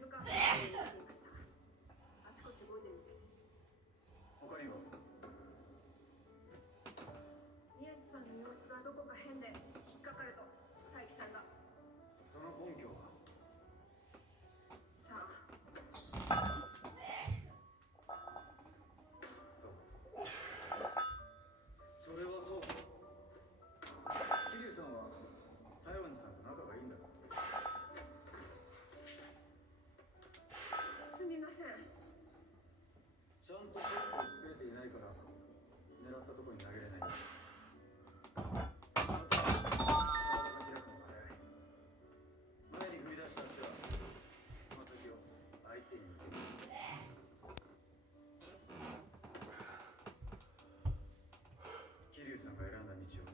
渋川さんが見ていました。あちこち動いてるみたいです。他には？宮地さんの様子がどこか変で引っかかると佐伯さんが。その根拠は？さあ。それはそうか。桐生さんは西園寺さんと仲がいいんだろ。すみません。ちゃんとチェックをつけていないから狙ったところに投げれないんだ。体が開くのが早い。前に踏み出した足はつま先を相手に向ける。桐生さんが選んだ道を